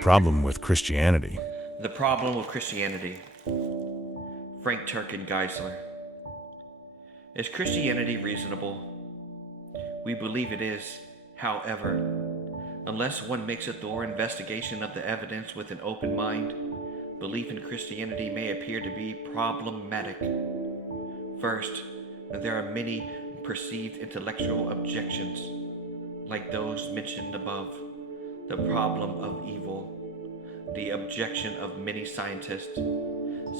problem with Christianity. The Problem with Christianity. Frank Turkin Geisler. Is Christianity reasonable? We believe it is. However, unless one makes a thorough investigation of the evidence with an open mind, belief in Christianity may appear to be problematic. First, there are many perceived intellectual objections, like those mentioned above: the problem of evil, the objection of many scientists.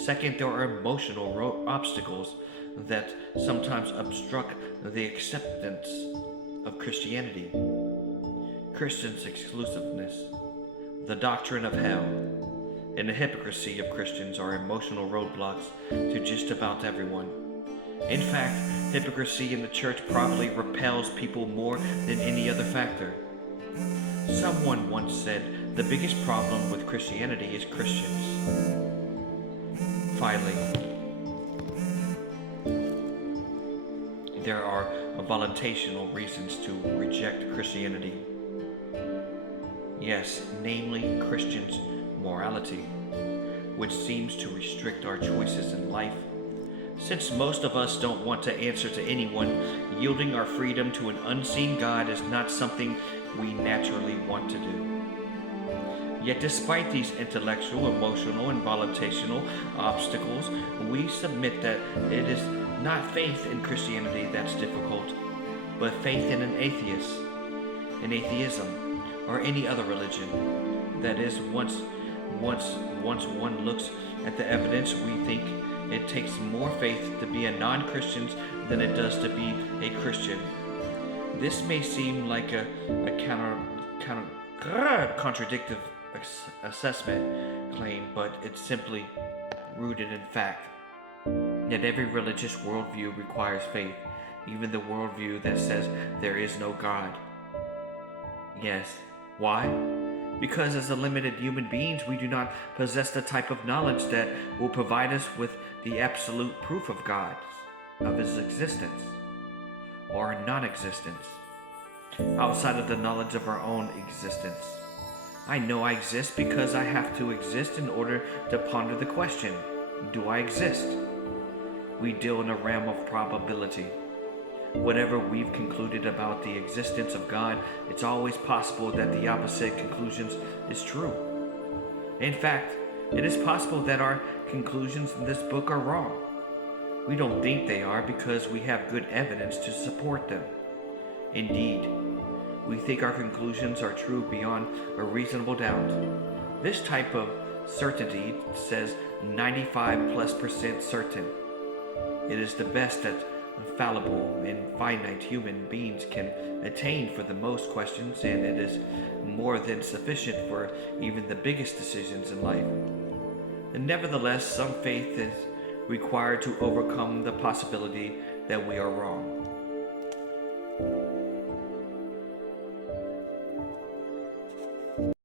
Second, there are emotional obstacles that sometimes obstruct the acceptance of Christianity. Christians' exclusiveness, the doctrine of hell, and the hypocrisy of Christians are emotional roadblocks to just about everyone. In fact, hypocrisy in the church probably repels people more than any other factor. Someone once said, the biggest problem with Christianity is Christians. Finally, there are voluntational reasons to reject Christianity. Yes, namely Christians' morality, which seems to restrict our choices in life. Since most of us don't want to answer to anyone, yielding our freedom to an unseen God is not something we naturally want to do. Yet despite these intellectual, emotional, and voluntational obstacles, we submit that it is not faith in Christianity that's difficult, but faith in an atheist, in atheism, or any other religion. That is, once one looks at the evidence, we think it takes more faith to be a non-Christian than it does to be a Christian. This may seem like a contradictive assessment claim, but it's simply rooted in fact. That every religious worldview requires faith, even the worldview that says there is no God. Yes. Why? Because as a limited human beings, we do not possess the type of knowledge that will provide us with the absolute proof of God, of His existence, or non-existence, outside of the knowledge of our own existence. I know I exist because I have to exist in order to ponder the question, do I exist? We deal in a realm of probability. Whatever we've concluded about the existence of God, it's always possible that the opposite conclusions is true. In fact, it is possible that our conclusions in this book are wrong. We don't think they are because we have good evidence to support them. Indeed, we think our conclusions are true beyond a reasonable doubt. This type of certainty says 95+% certain. It is the best that fallible and finite human beings can attain for the most questions, and it is more than sufficient for even the biggest decisions in life. And nevertheless, some faith is required to overcome the possibility that we are wrong.